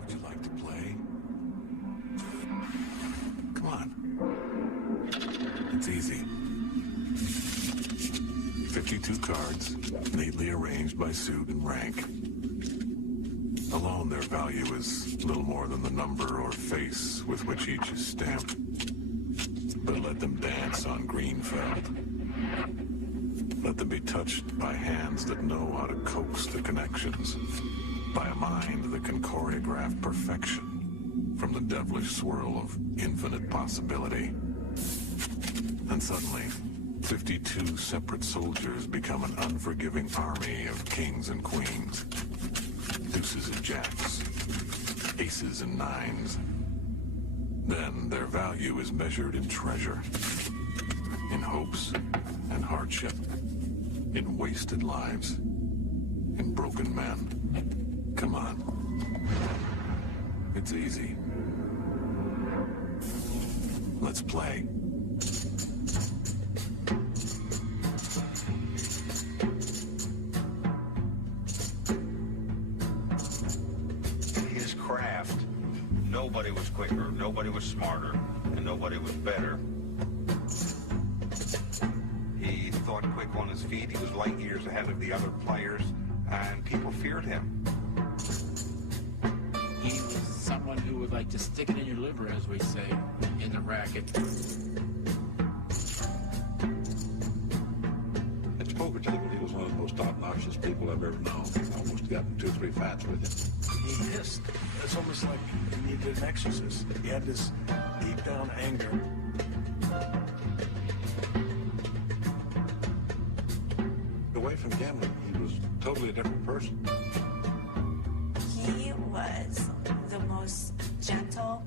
Would you like to play? Come on. It's easy. 52 cards, neatly arranged by suit and rank. Alone, their value is little more than the number or face with which each is stamped. But let them dance on green felt. Let them be touched by hands that know how to coax the connections, by a mind that can choreograph perfection from the devilish swirl of infinite possibility. And suddenly, 52 separate soldiers become an unforgiving army of kings and queens. Deuces and jacks, aces and nines. Then their value is measured in treasure, in hopes and hardship, in wasted lives, in broken men. Come on. It's easy. Let's play. His craft, nobody was quicker, nobody was smarter, and nobody was better. He thought quick on his feet. He was light years ahead of the other players, and people feared him. He was someone who would like to stick it in your liver, as we say, in the racket. At the poker table, he was one of the most obnoxious people I've ever known. I almost got in 2 or 3 fights with him. He hissed. It's almost like he needed an exorcist. He had this deep down anger. Away from gambling, he was totally a different person. He was the most gentle,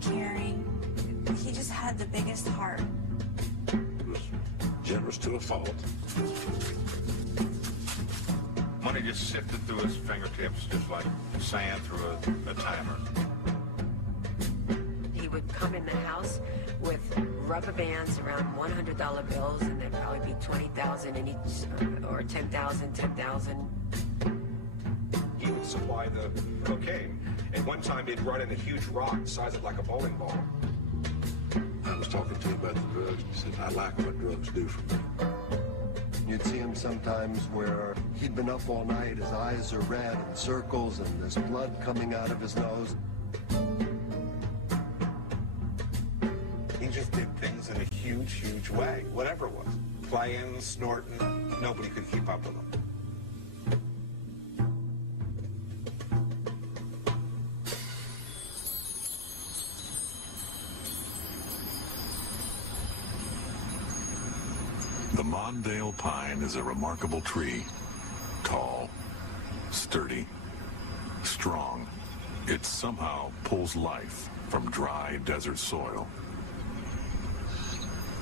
caring. He just had the biggest heart. He was generous to a fault. Money just sifted through his fingertips just like sand through a timer. He would come in the house with rubber bands around $100 bills, and there'd probably be 20,000 in each, or 10,000, 10,000. He would supply the cocaine. And one time he'd run in a huge rock, size it like a bowling ball. I was talking to him about the drugs. He said, I like what drugs do for me. You'd see him sometimes where he'd been up all night, his eyes are red and circles, and there's blood coming out of his nose. He just did things in a huge, huge way, whatever it was. Playing, snorting, nobody could keep up with him. The Mondale pine is a remarkable tree. Tall, sturdy, strong. It somehow pulls life from dry desert soil.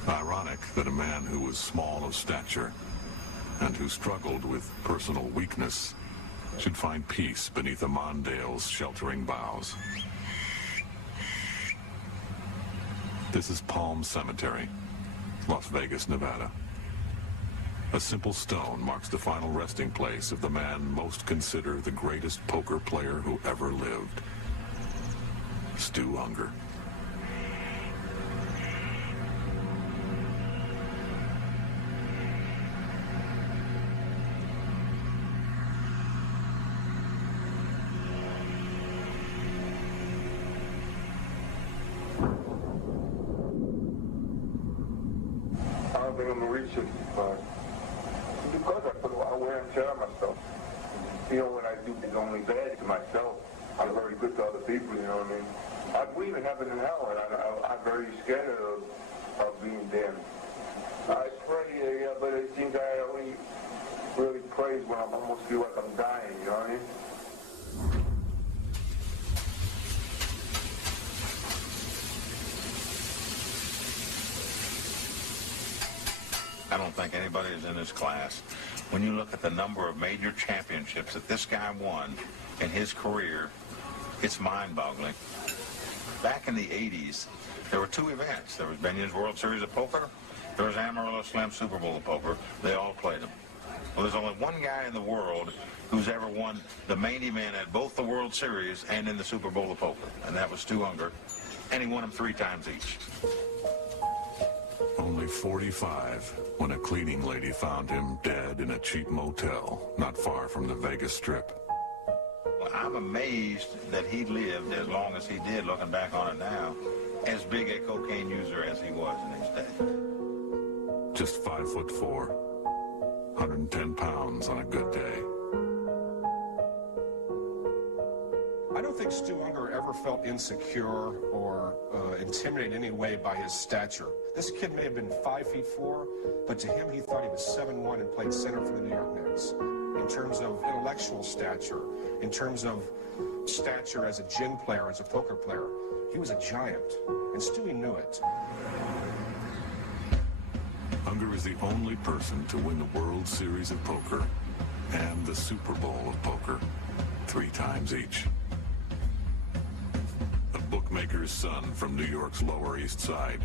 Ironic that a man who was small of stature and who struggled with personal weakness should find peace beneath a Mondale's sheltering boughs. This is Palm Cemetery, Las Vegas, Nevada. A simple stone marks the final resting place of the man most considered the greatest poker player who ever lived, Stu Ungar. I don't think I'm gonna reach it, but because I put a lot of wear and tear on myself. You know, what I do is only bad to myself. I'm very good to other people, you know what I mean? I believe in heaven and hell, and I'm very scared of being damned. I pray, yeah, but it seems I only really pray when I almost feel like I'm dying, you know what I mean? I don't think anybody is in this class. When you look at the number of major championships that this guy won in his career, it's mind-boggling. Back in the 80s, there were 2 events. There was Benion's World Series of Poker. There was Amarillo Slim Super Bowl of Poker. They all played them. Well, there's only one guy in the world who's ever won the main event at both the World Series and in the Super Bowl of poker, and that was Stu Ungar, and he won them 3 times each. Only 45 when a cleaning lady found him dead in a cheap motel not far from the Vegas Strip. Well, I'm amazed that he lived as long as he did, looking back on it now, as big a cocaine user as he was in his day. Just 5'4", 110 pounds on a good day. I don't think Stu Ungar ever felt insecure or intimidated in any way by his stature. This kid may have been 5'4", but to him he thought he was 7'1" and played center for the New York Knicks. In terms of intellectual stature, in terms of stature as a gin player, as a poker player, he was a giant, and Stewie knew it. Ungar is the only person to win the World Series of Poker and the Super Bowl of Poker 3 times each. A bookmaker's son from New York's Lower East Side,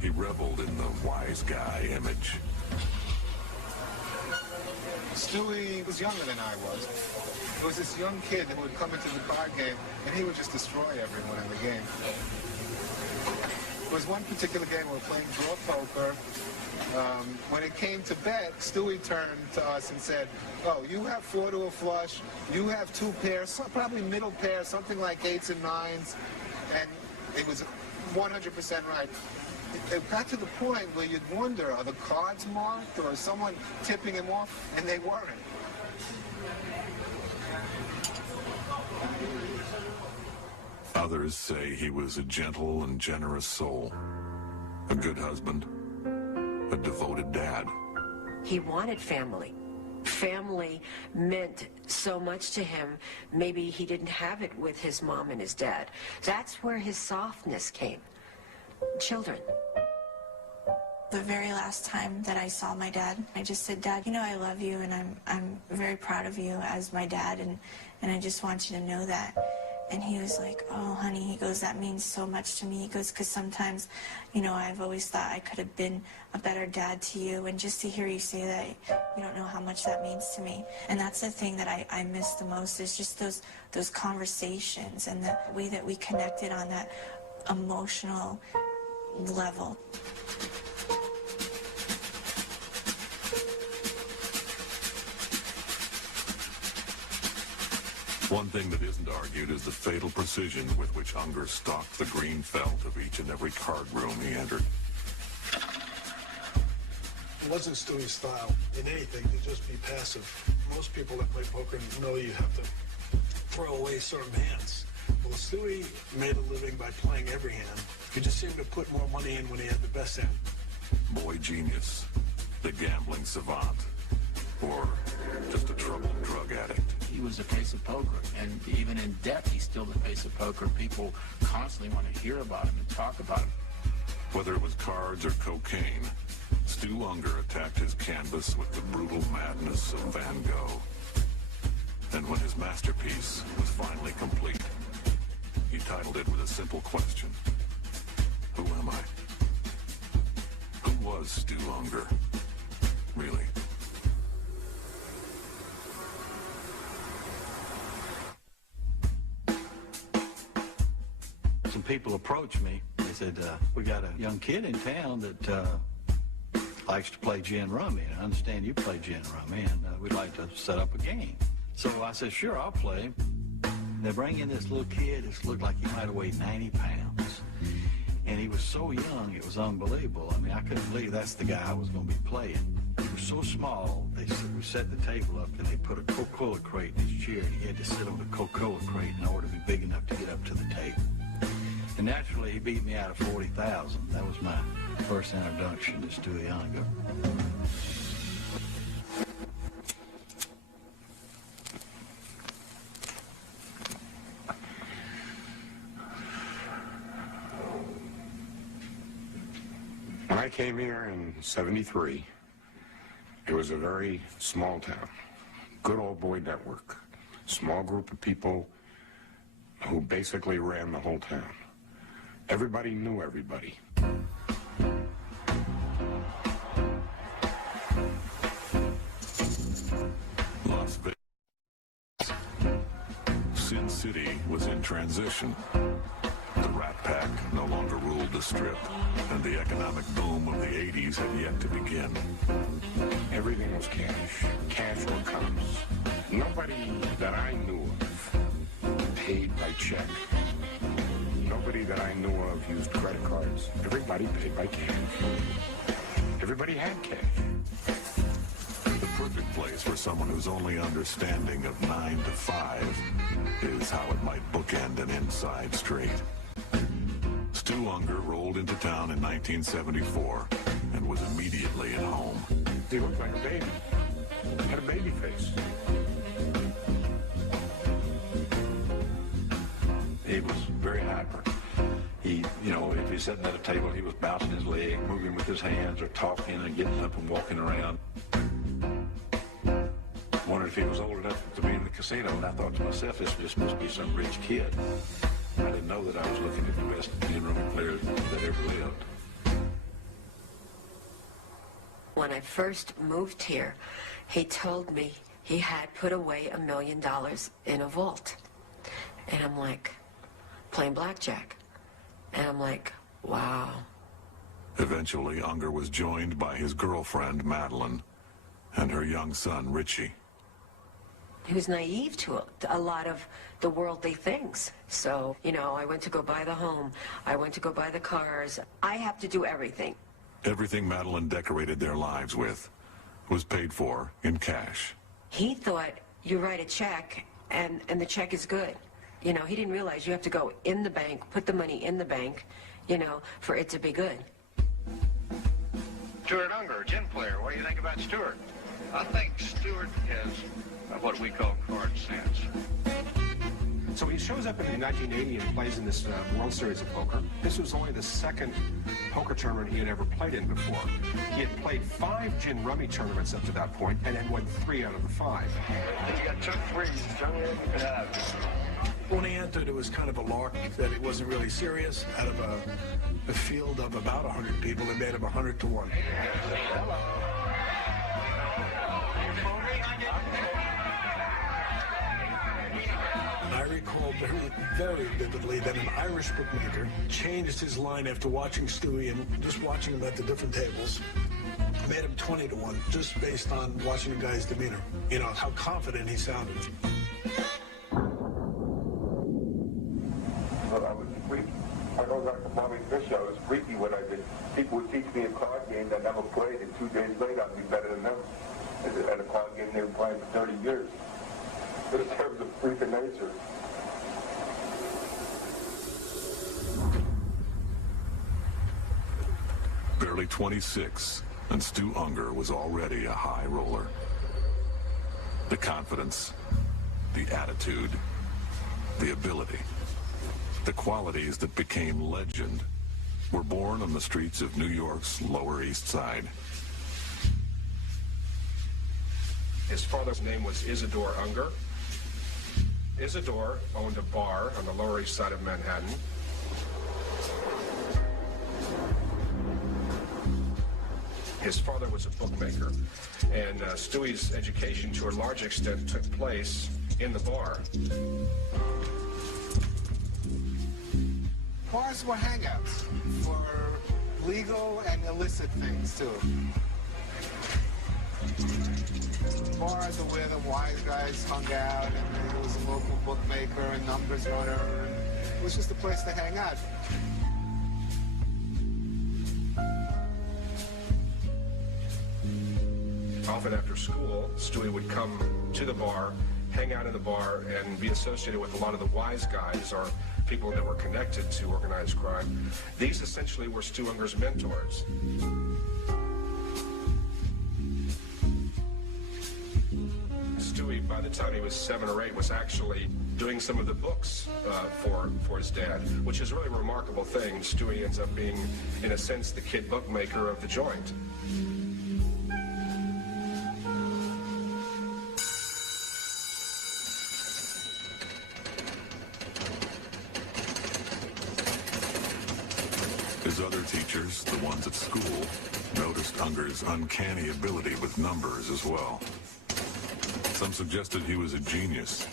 he reveled in the wise guy image. Stewie was younger than I was. There was this young kid who would come into the card game, and he would just destroy everyone in the game. There was one particular game we were playing draw poker. When it came to bet, Stewie turned to us and said, "Oh, you have 4 to a flush, you have 2 pairs, probably middle pair, something like 8s and 9s," and it was 100% right. It got to the point where you'd wonder, are the cards marked or is someone tipping him off? And they weren't. Others say he was a gentle and generous soul, a good husband, a devoted dad. He wanted family. Family meant so much to him. Maybe he didn't have it with his mom and his dad. That's where his softness came. Children. The very last time that I saw my dad, I just said, "Dad, you know I love you and I'm very proud of you as my dad and I just want you to know that." And he was like, "Oh, honey," he goes, "that means so much to me." He goes, "because sometimes, you know, I've always thought I could have been a better dad to you, and just to hear you say that, you don't know how much that means to me." And that's the thing that I miss the most is just those conversations and the way that we connected on that emotional level. One thing that isn't argued is the fatal precision with which Ungar stalked the green felt of each and every card room he entered. It wasn't Stewie's style in anything to just be passive. Most people that play poker know you have to throw away certain hands. Well, Stewie made a living by playing every hand. He just seemed to put more money in when he had the best hand. Boy genius, the gambling savant, or just a troubled drug addict. He was the face of poker, and even in death, he's still the face of poker. People constantly want to hear about him and talk about him. Whether it was cards or cocaine, Stu Ungar attacked his canvas with the brutal madness of Van Gogh. And when his masterpiece was finally complete, he titled it with a simple question: who am I? Who was Stu Ungar, really? Some people approached me. They said, "We got a young kid in town that likes to play gin rummy. And I understand you play gin rummy, and we'd like to set up a game." So I said, "Sure, I'll play." They bring in this little kid. This looked like he might have weighed 90 pounds. And he was so young, it was unbelievable. I mean, I couldn't believe that's the guy I was going to be playing. He was so small, we set the table up, and they put a Coca-Cola crate in his chair, and he had to sit on the Coca-Cola crate in order to be big enough to get up to the table. And naturally, he beat me out of 40,000. That was my first introduction to Stewie Ungar. When I came here in '73, it was a very small town. Good old boy network. Small group of people who basically ran the whole town. Everybody knew everybody. city was in transition. The Rat Pack no longer ruled the Strip, and the economic boom of the 80s had yet to begin. Everything was cash. Cash or comes. Nobody that I knew of paid by check. Nobody that I knew of used credit cards. Everybody paid by cash. Everybody had cash. The perfect place for someone whose only understanding of 9 to 5 is how it might bookend an inside straight. Stu Ungar rolled into town in 1974 and was immediately at home. He looked like a baby. Had a baby face. He was very hyper. He, if he's sitting at a table, he was bouncing his leg, moving with his hands, or talking and getting up and walking around. Wondered if he was old enough to be in the casino, and I thought to myself, this just must be some rich kid. I didn't know that I was looking at the best in-room player that ever lived. When I first moved here, he told me he had put away $1 million in a vault. And I'm like, playing blackjack. And I'm like, wow. Eventually, Ungar was joined by his girlfriend, Madeline, and her young son, Richie. He was naive to a lot of the worldly things. So, I went to go buy the home. I went to go buy the cars. I have to do everything. Everything Madeline decorated their lives with was paid for in cash. He thought you write a check and the check is good. He didn't realize you have to go in the bank, put the money in the bank, for it to be good. Stuart Ungar, gin player. What do you think about Stuart? I think Stuart has what we call card sense. So he shows up in 1980 and plays in this World Series of Poker. This was only the second poker tournament he had ever played in before. He had played 5 gin rummy tournaments up to that point and had won 3 out of the 5. You got 2 threes. Tell me what you can have. When he entered, it was kind of a lark that it wasn't really serious. Out of a field of about 100 people, it made him 100 to 1. I recall very, very vividly that an Irish bookmaker changed his line after watching Stewie and just watching him at the different tables. Made him 20 to 1, just based on watching the guy's demeanor. How confident he sounded. But I was freaky. I know like the Bobby Fischer, I was freaky when I did. People would teach me a card game that I never played, and 2 days later I'd be better than them. At a card game they were playing for 30 years. In terms of freak of nature. Barely 26, and Stu Ungar was already a high roller. The confidence, the attitude, the ability, the qualities that became legend were born on the streets of New York's Lower East Side. His father's name was Isidore Ungar. Isidore owned a bar on the Lower East Side of Manhattan. His father was a bookmaker, and Stewie's education to a large extent took place in the bar. Bars were hangouts for legal and illicit things, too. Bars are where the wise guys hung out, and there was a local bookmaker and numbers runner. And it was just a place to hang out. Often after school, Stewie would come to the bar, hang out in the bar, and be associated with a lot of the wise guys or people that were connected to organized crime. These essentially were Stu Ungar's mentors. Stewie, by the time he was 7 or 8, was actually doing some of the books for his dad, which is really a remarkable thing. Stewie ends up being, in a sense, the kid bookmaker of the joint. His other teachers, the ones at school, noticed Ungar's uncanny ability with numbers as well. Some suggested he was a genius.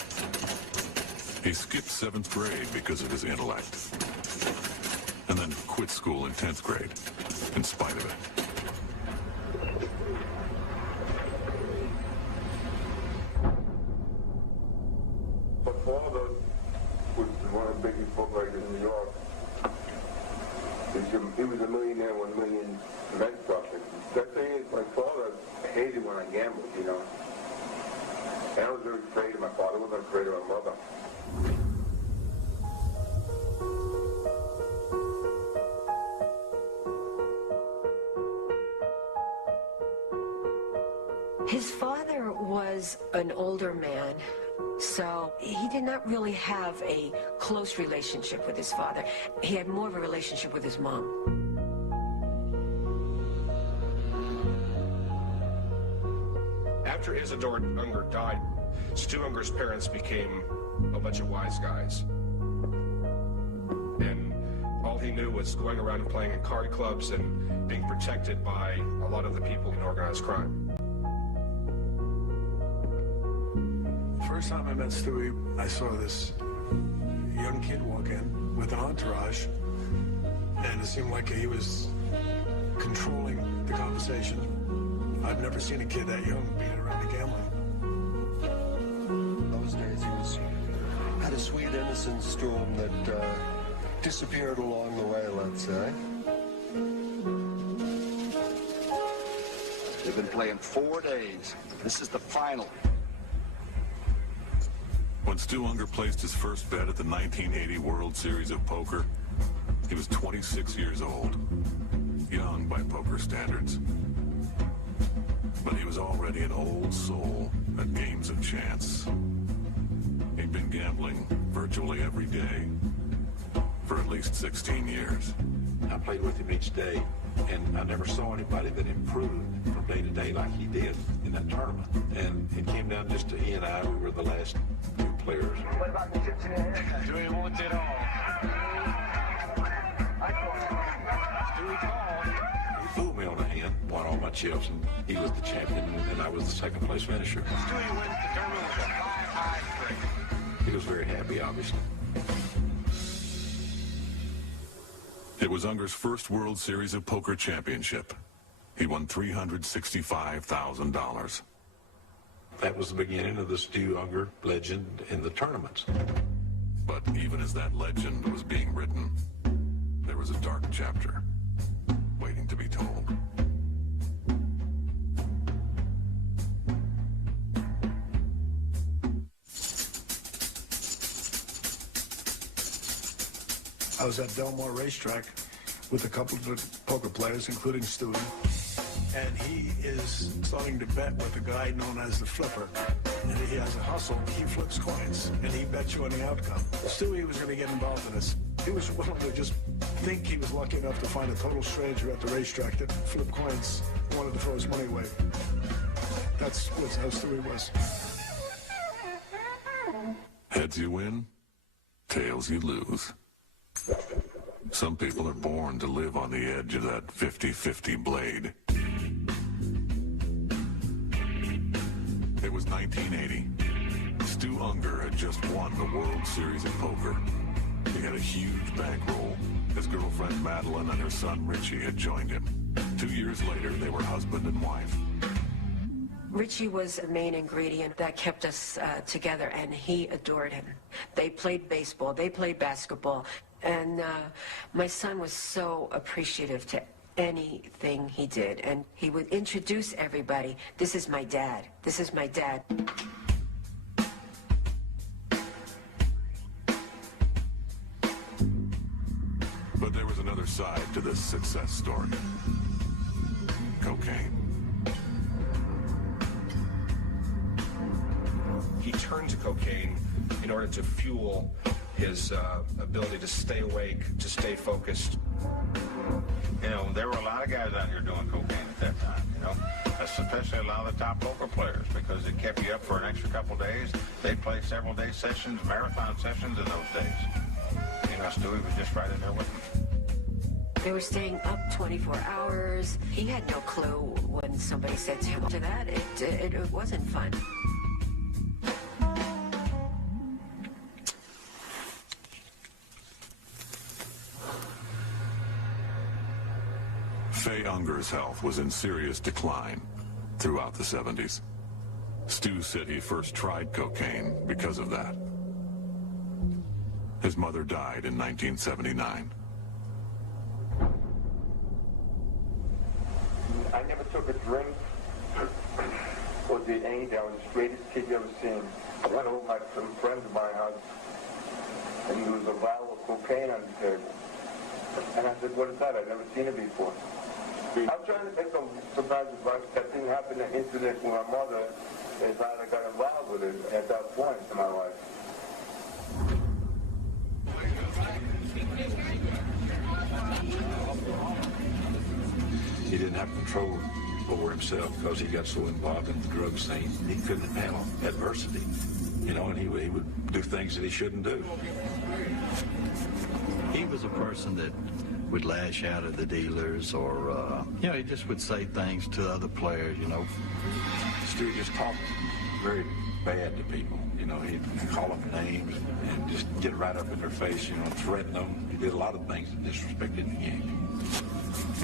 He skipped 7th grade because of his intellect, and then quit school in 10th grade, in spite of it. My father was one of the biggest book writers in New York. He was a millionaire, 1 million rent profit. The thing is, my father hated when I gambled, you know. And I was very afraid of my father. I wasn't afraid of my mother. His father was an older man, so he did not really have a close relationship with his father. He had more of a relationship with his mom. After Isidore Ungar died, Stu Ungar's parents became a bunch of wise guys. And all he knew was going around and playing in card clubs and being protected by a lot of the people in organized crime. First time I met Stewie, I saw this young kid walk in with an entourage, and it seemed like he was controlling the conversation. I've never seen a kid that young being around gambling. Those days he had a sweet innocence to him that disappeared along the way, let's say. They've been playing 4 days. This is the final. When Stu Ungar placed his first bet at the 1980 World Series of Poker, he was 26 years old, young by poker standards. But he was already an old soul at games of chance. He'd been gambling virtually every day for at least 16 years. I played with him each day, and I never saw anybody that improved from day to day like he did in that tournament. And it came down just to he and I. We were the last 2 players. What about the chips in the air? Stewie wants it all. Stewie called. He fooled me on a hand, won all my chips, and he was the champion, and I was the second place finisher. Stewie wins the tournament with a high straight. He was very happy, obviously. It was Ungar's first World Series of Poker championship. He won $365,000. That was the beginning of the Stu Ungar legend in the tournaments. But even as that legend was being written, there was a dark chapter waiting to be told. I was at Delmar Racetrack with a couple of poker players, including Stewie, and he is starting to bet with a guy known as the Flipper. And he has a hustle. He flips coins, and he bets you on the outcome. Stewie was going to get involved in this. He was willing to just think he was lucky enough to find a total stranger at the racetrack that flipped coins, wanted to throw his money away. That's how Stewie was. Heads you win, tails you lose. Some people are born to live on the edge of that 50-50 blade. It was 1980. Stu Ungar had just won the World Series of Poker. He had a huge bankroll. His girlfriend Madeline and her son Richie had joined him. 2 years later, they were husband and wife. Richie was the main ingredient that kept us together, and he adored him. They played baseball, they played basketball, and my son was so appreciative to anything he did, and he would introduce everybody. This is my dad. This is my dad. But there was another side to this success story. Cocaine. He turned to cocaine in order to fuel his ability to stay awake, to stay focused. You know, there were a lot of guys out here doing cocaine at that time, you know, especially a lot of the top poker players, because it kept you up for an extra couple days. They'd play several day sessions, marathon sessions in those days. You know, Stewie was just right in there with them. They were staying up 24 hours. He had no clue when somebody said to him to that. It wasn't fun. Faye Ungar's health was in serious decline throughout the 70s. Stu said he first tried cocaine because of that. His mother died in 1979. I never took a drink or did anything. I was the straightest kid you ever seen. I went over to some friends of mine house, and there was a vial of cocaine on the table. And I said, what is that? I've never seen it before. I'm trying to think of sometimes that didn't happen, an incident with my mother, is how I got involved with it at that point in my life. He didn't have control over himself because he got so involved in the drug scene. He couldn't handle adversity, you know, and he would do things that he shouldn't do. He was a person that would lash out at the dealers, or, you know, he just would say things to other players, you know. Stu just talked very bad to people. You know, he'd call them names and just get right up in their face, you know, threaten them. He did a lot of things that disrespected the game.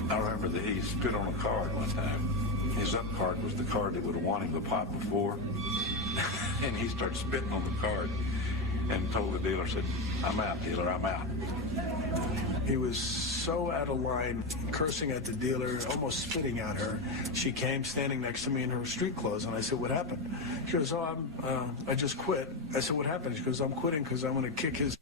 I remember that he spit on a card one time. His up card was the card that would have won him the pot before. And he started spitting on the card and told the dealer, said, I'm out, dealer, I'm out. He was so out of line, cursing at the dealer, almost spitting at her. She came standing next to me in her street clothes, and I said, what happened? She goes, oh, I just quit. I said, what happened? She goes, I'm quitting because I'm going to kick his...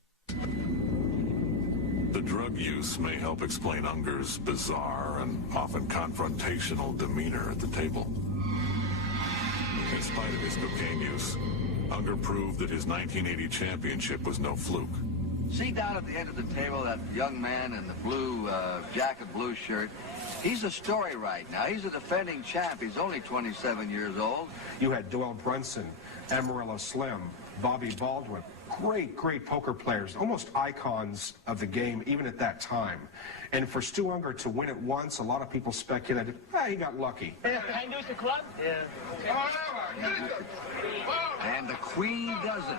The drug use may help explain Ungar's bizarre and often confrontational demeanor at the table. In spite of his cocaine use, Ungar proved that his 1980 championship was no fluke. See down at the end of the table that young man in the blue jacket, blue shirt? He's a story right now. He's a defending champ. He's only 27 years old. You had Doyle Brunson, Amarillo Slim, Bobby Baldwin. Great, great poker players, almost icons of the game, even at that time. And for Stu Ungar to win it once, a lot of people speculated, he got lucky. Can I use the club? Yeah. And the queen does it.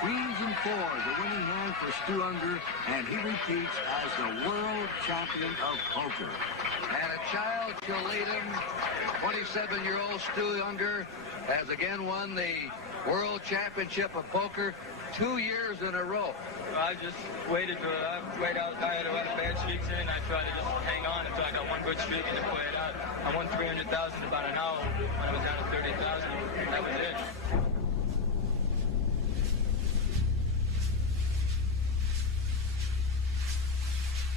Queens and fours, the winning hand for Stu Ungar, and he repeats as the world champion of poker. And a child shall lead him. 27-year-old Stu Ungar has again won the World Championship of Poker 2 years in a row. I just waited for it. I had a lot of bad streaks in, and I tried to just hang on until I got one good streak and just play it out. I won $300,000 about an hour when I was down to $30,000. That was it.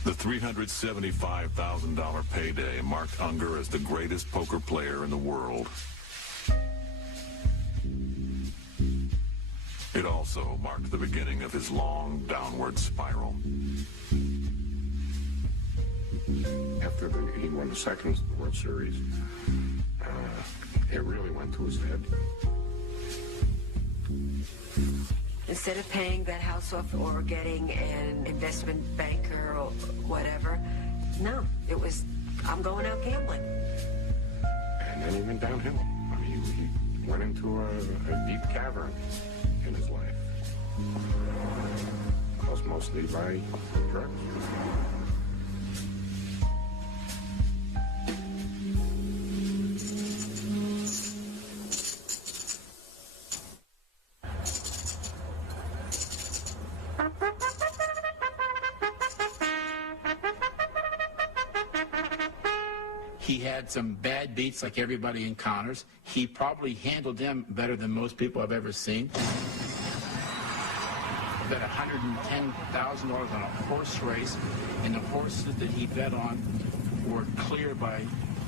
The $375,000 payday marked Ungar as the greatest poker player in the world. It also marked the beginning of his long downward spiral. After he won the second World Series, it really went to his head. Instead of paying that house off or getting an investment banker or whatever, no, it was, I'm going out gambling. And then he went downhill. I mean, he went into a deep cavern in his life, caused mostly by drugs. He had some bad beats like everybody encounters. He probably handled them better than most people I've ever seen. Bet $110,000 on a horse race, and the horses that he bet on were clear by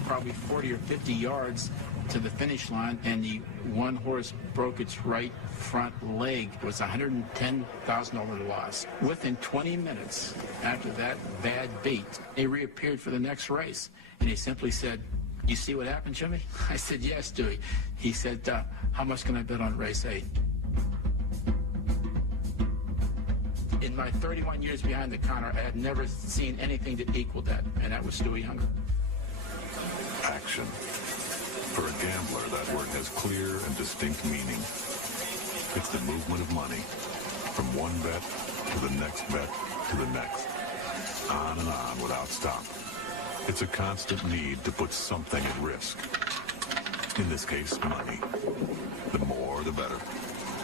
probably 40 or 50 yards to the finish line, and the one horse broke its right front leg. It was a $110,000 loss. Within 20 minutes after that bad beat, he reappeared for the next race, and he simply said, "You see what happened, Jimmy?" I said, "Yes, Dewey." He said, "How much can I bet on race 8? In my 31 years behind the counter, I had never seen anything that equaled that, and that was Stewie Ungar. Action. For a gambler, that word has clear and distinct meaning. It's the movement of money from one bet to the next bet to the next. On and on without stop. It's a constant need to put something at risk. In this case, money. The more, the better.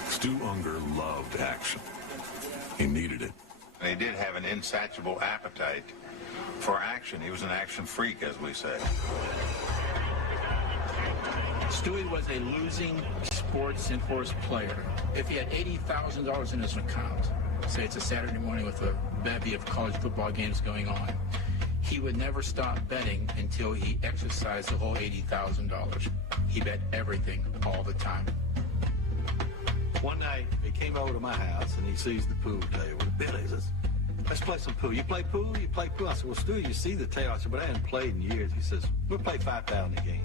Stu Ungar loved action. He needed it. He did have an insatiable appetite for action. He was an action freak, as we say. Stewie was a losing sports and horse player. If he had $80,000 in his account, say it's a Saturday morning with a bevy of college football games going on, he would never stop betting until he exercised the whole $80,000. He bet everything all the time. One night, he came over to my house, and he sees the pool table. Billy says, let's play some pool. You play pool? You play pool? I said, well, Stu, you see the table. I said, but I haven't played in years. He says, we'll play 5,000 a game.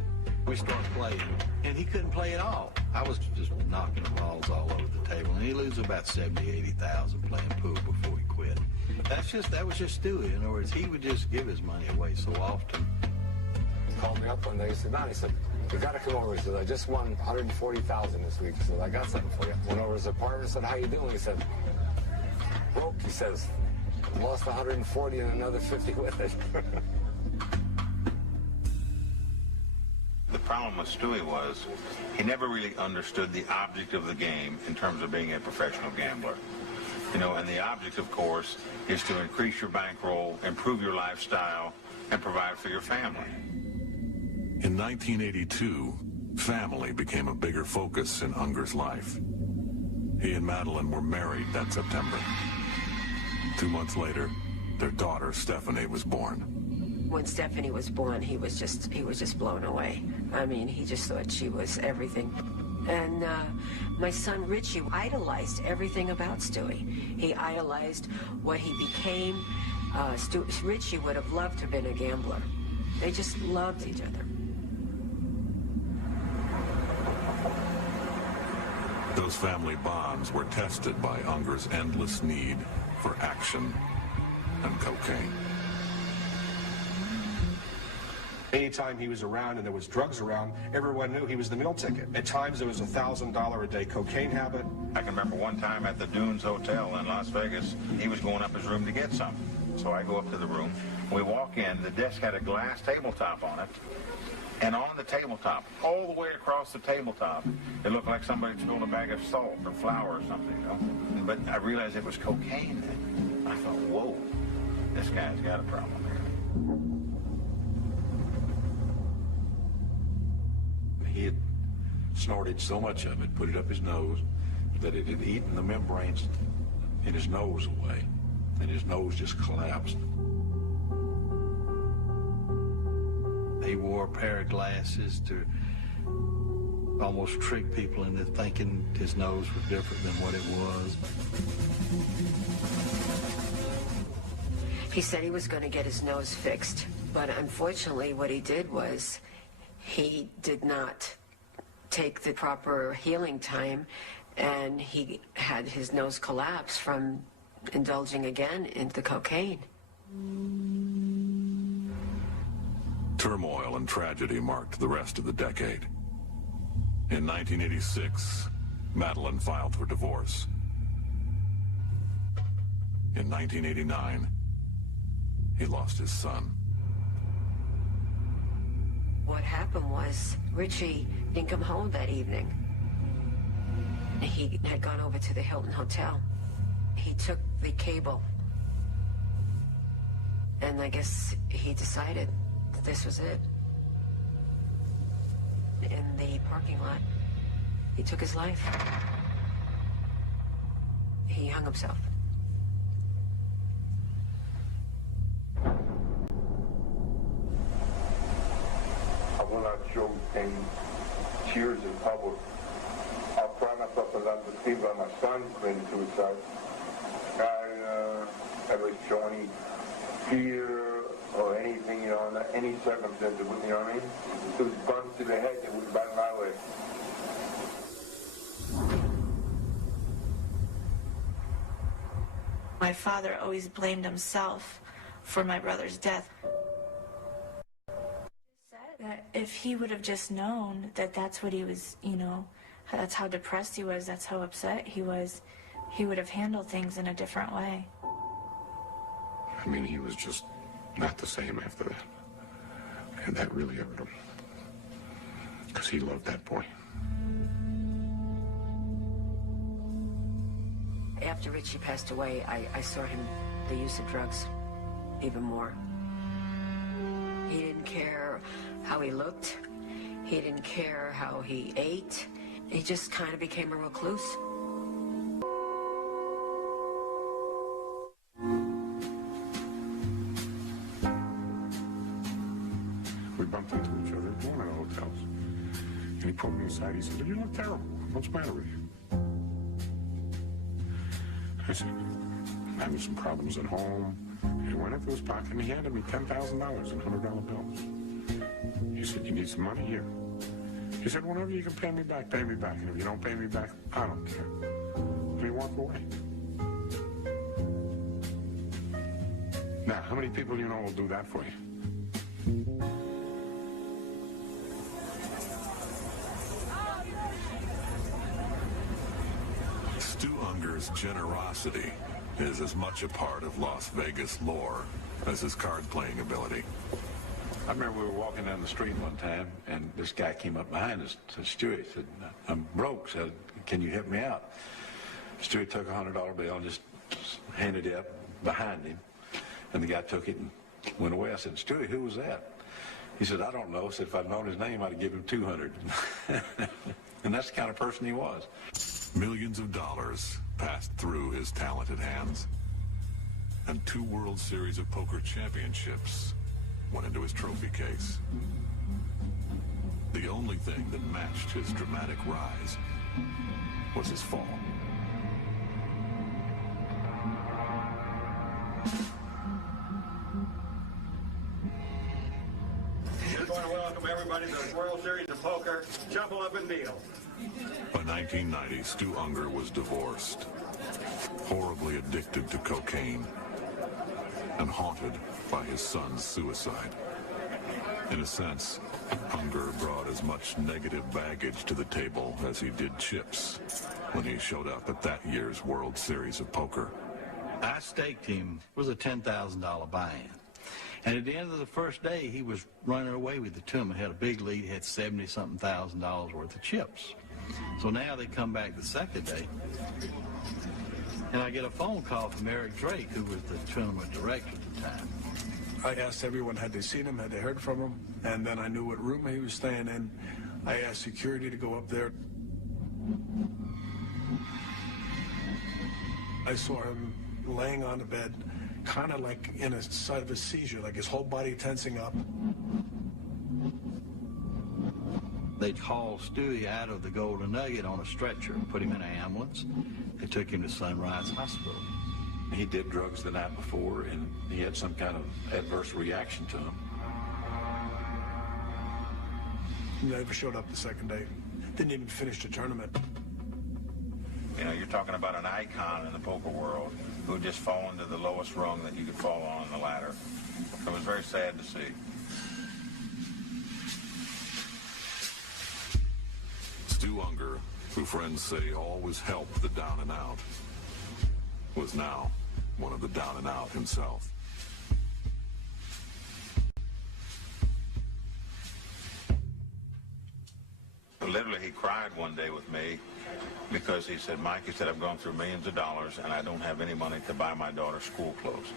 We started playing, and he couldn't play at all. I was just knocking the balls all over the table, and he loses about 70, 80,000 playing pool before he quit. That was just Stewie. In other words, he would just give his money away so often. He called me up one day. He said, "Man," he said, "you got to come over." He said, "I just won 140,000 this week." He said, "I got something for you." Went over to his apartment. Said, "How you doing?" He said, "Broke." He says, "Lost 140 and another 50 with it." The problem with Stewie was he never really understood the object of the game in terms of being a professional gambler. You know, and the object, of course, is to increase your bankroll, improve your lifestyle, and provide for your family. In 1982, family became a bigger focus in Ungar's life. He and Madeline were married that September. 2 months later, their daughter, Stephanie, was born. When Stephanie was born, he was just blown away. I mean, he just thought she was everything. And my son Richie idolized everything about Stewie. He idolized what he became. Richie would have loved to have been a gambler. They just loved each other. Those family bonds were tested by Ungar's endless need for action and cocaine. Anytime he was around and there was drugs around, everyone knew he was the meal ticket. At times there was a $1,000 a day cocaine habit. I can remember one time at the Dunes Hotel in Las Vegas, he was going up his room to get some. So I go up to the room. We walk in. The desk had a glass tabletop on it. And on the tabletop, all the way across the tabletop, it looked like somebody spilled a bag of salt or flour or something, you know. But I realized it was cocaine then. I thought, whoa, this guy's got a problem here. He had snorted so much of it, put it up his nose, that it had eaten the membranes in his nose away, and his nose just collapsed. He wore a pair of glasses to almost trick people into thinking his nose was different than what it was. He said he was going to get his nose fixed, but unfortunately what he did was he did not take the proper healing time, and he had his nose collapse from indulging again in the cocaine. Turmoil and tragedy marked the rest of the decade. In 1986, Madeline filed for divorce. In 1989, he lost his son. What happened was Richie didn't come home that evening. He had gone over to the Hilton Hotel. He took the cable, and I guess he decided that this was it. In the parking lot, he took his life. He hung himself. I will not show any tears in public. I'll try myself to not deceive by my son committed suicide. I never show any fear or anything, you know, under any circumstances, you know what I mean? If it was bumped to the head, it was by my way. My father always blamed himself for my brother's death. That if he would have just known that that's what he was, you know, that's how depressed he was, that's how upset he was, he would have handled things in a different way. I mean, he was just not the same after that. And that really hurt him. Because he loved that boy. After Richie passed away, I saw him, the use of drugs, even more. He didn't care how he looked. He didn't care how he ate. He just kind of became a recluse. We bumped into each other at one of the hotels. And he pulled me aside. He said, "You look terrible. What's the matter with you?" I said, "I'm having some problems at home." And he went into his pocket and he handed me $10,000 in $100 bills. He said, "You need some money? Here." He said, "Whenever you can pay me back, pay me back. And if you don't pay me back, I don't care." And he walked away. Now, how many people do you know will do that for you? Stu Ungar's generosity is as much a part of Las Vegas lore as his card-playing ability. I remember we were walking down the street one time, and this guy came up behind us to Stewie. Said, "I'm broke." Said, "Can you help me out?" Stewie took a $100 bill and just handed it up behind him. And the guy took it and went away. I said, "Stewie, who was that?" He said, "I don't know." I said, "If I'd known his name, I'd have given him 200. And that's the kind of person he was. Millions of dollars passed through his talented hands, and 2 World Series of Poker championships went into his trophy case. The only thing that matched his dramatic rise was his fall. Just want to welcome everybody to the World Series of Poker. Jumble up and deal. By 1990, Stu Ungar was divorced, horribly addicted to cocaine, and haunted by his son's suicide. In a sense, Ungar brought as much negative baggage to the table as he did chips when he showed up at that year's World Series of Poker. I staked him. It was a $10,000 buy-in. And at the end of the first day, he was running away with the tournament. Had a big lead. He had $70-something thousand worth of chips. So now they come back the second day, and I get a phone call from Eric Drake, who was the tournament director at the time. I asked everyone, had they seen him, had they heard from him, and then I knew what room he was staying in. I asked security to go up there. I saw him laying on the bed, kind of like in a side of a seizure, like his whole body tensing up. They hauled Stewie out of the Golden Nugget on a stretcher and put him in an ambulance. They took him to Sunrise Hospital. He did drugs the night before, and he had some kind of adverse reaction to them. He never showed up the second day. Didn't even finish the tournament. You know, you're talking about an icon in the poker world who just fallen to the lowest rung that you could fall on the ladder. It was very sad to see. Stu Ungar, who friends say always helped the down and out, was now one of the down and out himself. Literally, he cried one day with me because he said, "Mike," he said, "I've gone through millions of dollars and I don't have any money to buy my daughter's school clothes."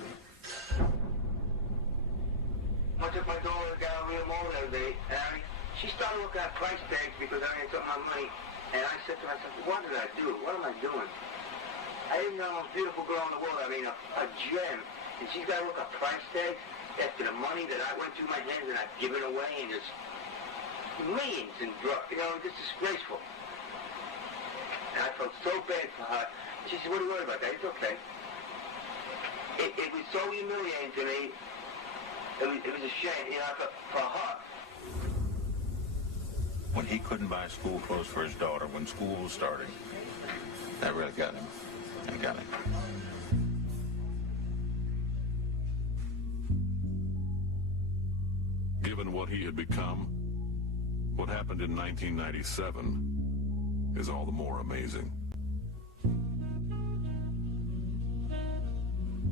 I took my daughter down real mall the other day, and she started looking at price tags because I took my money. And I said to myself, "What did I do? What am I doing? I didn't know the most beautiful girl in the world. I mean, a gem. And she's got to look at price tags after the money that I went through my hands and I've given away and just millions in drugs. You know, it's disgraceful." And I felt so bad for her. She said, "What are you worried about that? It's okay." It was so humiliating to me. It was a shame, you know, for her. When he couldn't buy school clothes for his daughter when school was starting, that really got him. It got him. Given what he had become, what happened in 1997 is all the more amazing.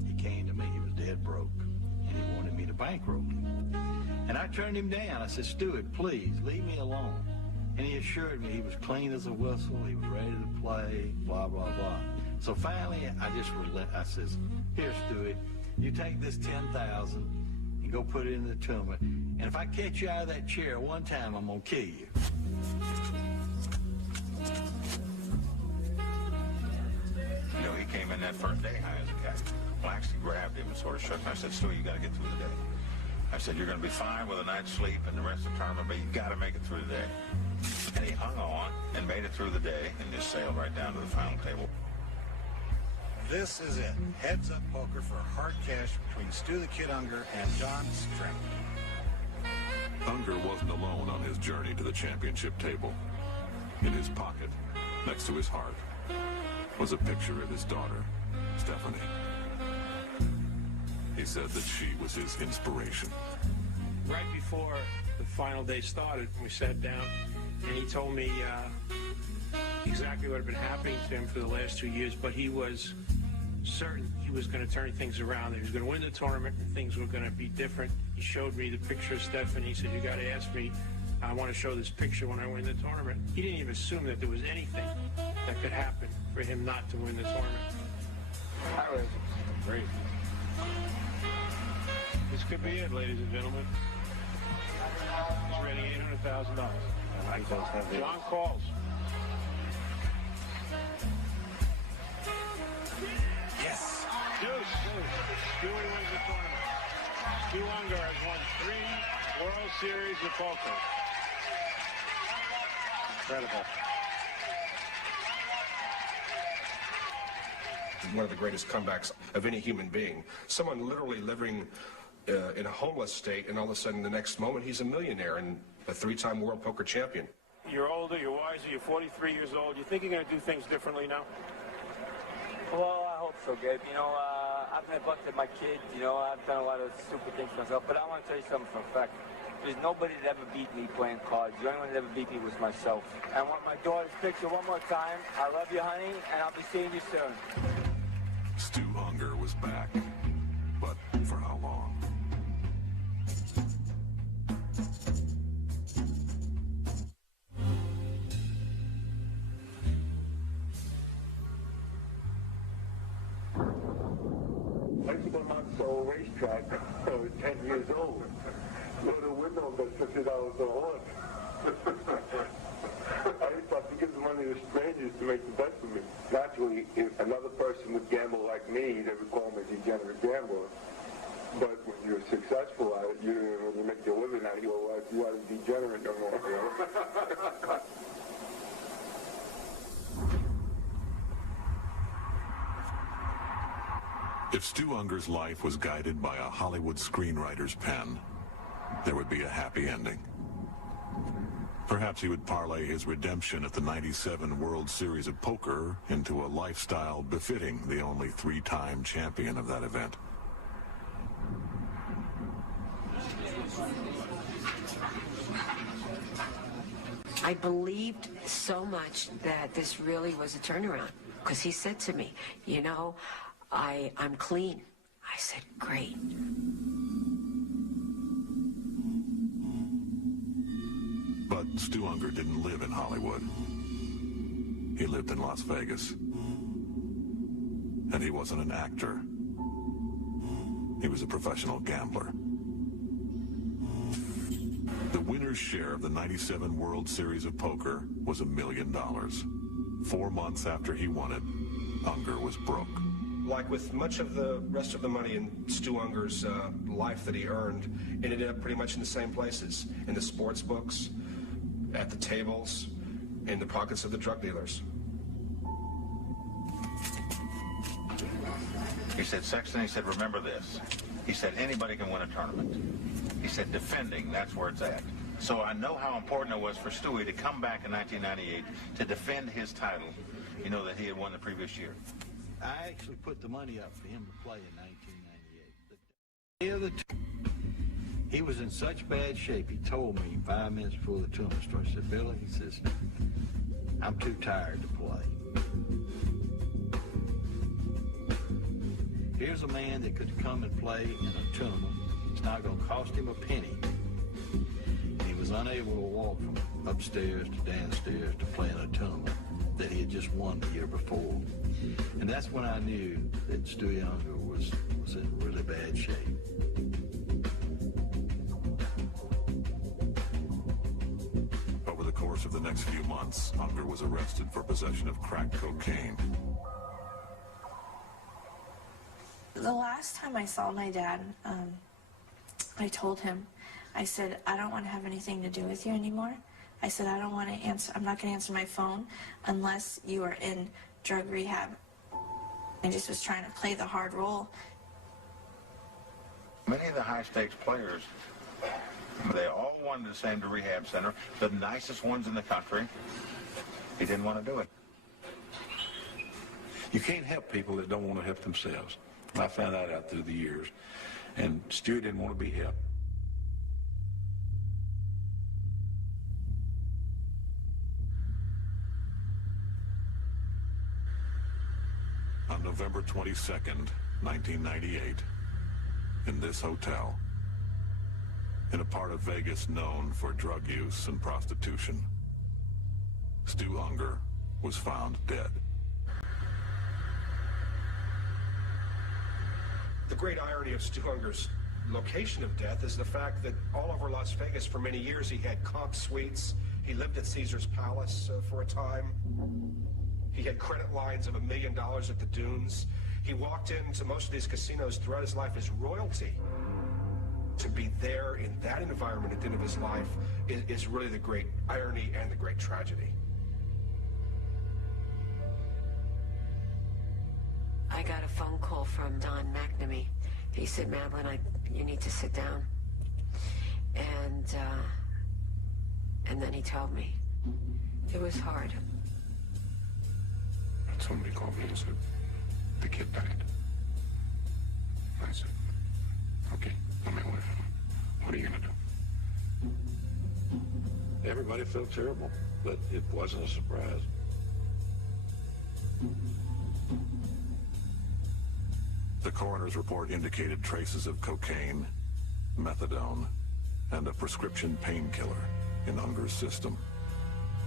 He came to me, he was dead broke, and he wanted me to bankroll him. And I turned him down. I said, Stewart, please, leave me alone. And he assured me he was clean as a whistle, he was ready to play, blah, blah, blah. So finally, I just I says, here, Stewart, you take this $10,000 and go put it in the tournament. And if I catch you out of that chair one time, I'm going to kill you. You know, he came in that first day high as a cat. Well, I actually grabbed him and sort of shook him. I said, Stewie, you got to get through the day. I said, you're going to be fine with a night's sleep and the rest of the tournament, but you got to make it through the day. And he hung on and made it through the day and just sailed right down to the final table. This is it. Heads-up poker for hard cash between Stu the Kid Ungar and John String. Ungar wasn't alone on his journey to the championship table. In his pocket, next to his heart, was a picture of his daughter, Stephanie. He said that she was his inspiration. Right before the final day started, we sat down, and he told me exactly what had been happening to him for the last 2 years, but he was certain he was going to turn things around, that he was going to win the tournament, and things were going to be different. He showed me the picture of Stephanie. He said, you got to ask me, I want to show this picture when I win the tournament. He didn't even assume that there was anything that could happen for him not to win the tournament. That was great. This could be it, ladies and gentlemen. He's ready $800,000. John calls. Yes. Deuce. Stewie wins the tournament. Stu Ungar has won 3 World Series of poker. Incredible. One of the greatest comebacks of any human being. Someone literally living in a homeless state, and all of a sudden the next moment he's a millionaire and a 3-time world poker champion. You're older, you're wiser, you're 43 years old. You think you're going to do things differently now? Well, I hope so, Gabe. You know, I've neglected my kids. You know, I've done a lot of stupid things myself. But I want to tell you something for a fact. There's nobody that ever beat me playing cards. The only one that ever beat me was myself. I want my daughter's picture one more time. I love you, honey, and I'll be seeing you soon. Stu Ungar was back, but for how long? I used to go down to the old racetrack when I was 10 years old. Go to the window and bet $50 a horse. I used to have to give the money to strangers to make the bet for me. Naturally, if another person would gamble like me, they would call me a degenerate gambler. But when you're successful at it, when you make your living at it, you go, well, you are a degenerate no more. You know? If Stu Ungar's life was guided by a Hollywood screenwriter's pen, there would be a happy ending. Perhaps he would parlay his redemption at the '97 World Series of Poker into a lifestyle befitting the only 3-time champion of that event. I believed so much that this really was a turnaround, because he said to me, you know, I'm clean. I said, great. But Stu Ungar didn't live in Hollywood. He lived in Las Vegas. And he wasn't an actor. He was a professional gambler. The winner's share of the '97 World Series of Poker was $1 million. 4 months after he won it, Ungar was broke. Like with much of the rest of the money in Stu Ungar's life that he earned, it ended up pretty much in the same places. In the sports books, at the tables, in the pockets of the drug dealers. He said, Sexton, he said, remember this. He said, anybody can win a tournament. He said, defending, that's where it's at. So I know how important it was for Stewie to come back in 1998 to defend his title, you know, that he had won the previous year. I actually put the money up for him to play in 1998. The day of the he was in such bad shape, he told me 5 minutes before the tournament started, he said, Billy, he says, I'm too tired to play. Here's a man that could come and play in a tournament, not going to cost him a penny. He was unable to walk from upstairs to downstairs to play in a tournament that he had just won the year before. And that's when I knew that Stu Ungar was in really bad shape. Over the course of the next few months, Ungar was arrested for possession of crack cocaine. The last time I saw my dad, I told him, I said, I don't want to have anything to do with you anymore. I said, I don't want to answer, I'm not going to answer my phone unless you are in drug rehab. I just was trying to play the hard role. Many of the high-stakes players, they all wanted to send to rehab center, the nicest ones in the country. He didn't want to do it. You can't help people that don't want to help themselves. I found that out through the years. And Stu didn't want to be helped. On November 22nd, 1998, in this hotel, in a part of Vegas known for drug use and prostitution, Stu Ungar was found dead. The great irony of Stu Ungar's location of death is the fact that all over Las Vegas for many years he had comp suites. He lived at Caesar's Palace for a time. He had credit lines of $1 million at the Dunes. He walked into most of these casinos throughout his life as royalty. To be there in that environment at the end of his life is really the great irony and the great tragedy. I got a phone call from Don McNamee. He said, Madeline, you need to sit down. And then he told me. It was hard. Somebody called me and said, the kid died. I said, okay, let me away from him. What are you going to do? Everybody felt terrible, but it wasn't a surprise. The coroner's report indicated traces of cocaine, methadone, and a prescription painkiller in Ungar's system.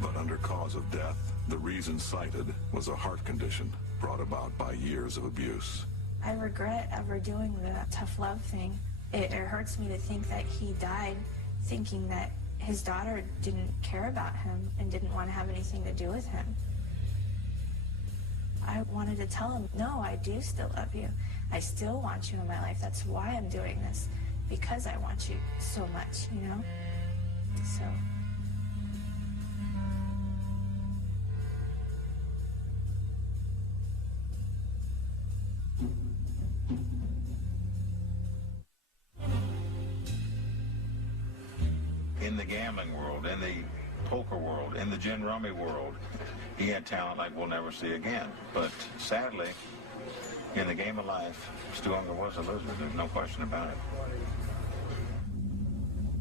But under cause of death, the reason cited was a heart condition brought about by years of abuse. I regret ever doing the tough love thing. It hurts me to think that he died thinking that his daughter didn't care about him and didn't want to have anything to do with him. I wanted to tell him, no, I do still love you. I still want you in my life. That's why I'm doing this, because I want you so much, you know? So. In the gambling world, in the poker world, in the gin rummy world, he had talent like we'll never see again. But sadly, in the game of life, Stu Ungar was a loser. There's no question about it.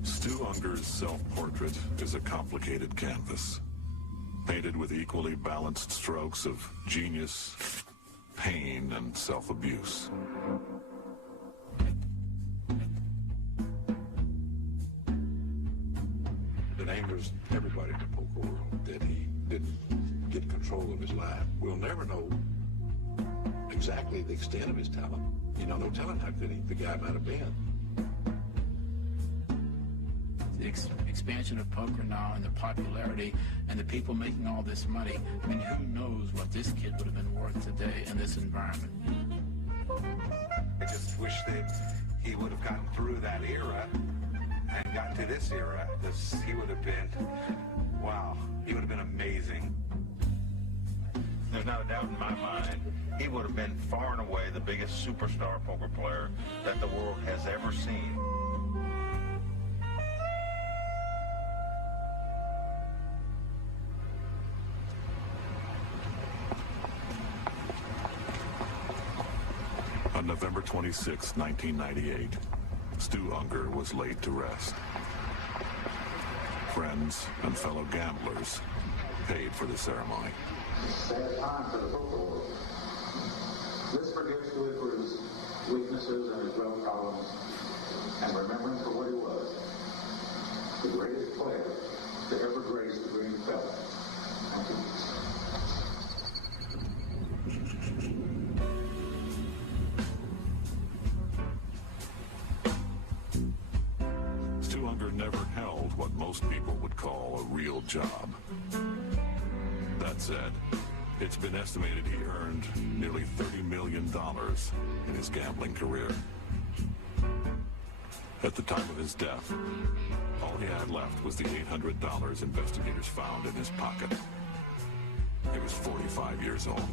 Stu Ungar's self-portrait is a complicated canvas, painted with equally balanced strokes of genius, pain, and self-abuse. It angers everybody in the poker world that he didn't get control of his life. We'll never know exactly the extent of his talent. You know, no telling how good the guy might have been. The expansion of poker now and the popularity and the people making all this money, I mean, who knows what this kid would have been worth today in this environment. I just wish that he would have gotten through that era and got to this era. He would have been, wow, he would have been amazing. There's not a doubt in my mind, he would have been far and away the biggest superstar poker player that the world has ever seen. On November 26, 1998, Stu Ungar was laid to rest. Friends and fellow gamblers paid for the ceremony. Sad time for the poker world. This forgives Stu for his weaknesses and his drug problems. and remember him for what he was. The greatest player to ever grace the green belt. Thank you. Stu Ungar never held what most people would call a real job. That said, it's been estimated he earned nearly $30 million in his gambling career. At the time of his death, all he had left was the $800 investigators found in his pocket. He was 45 years old.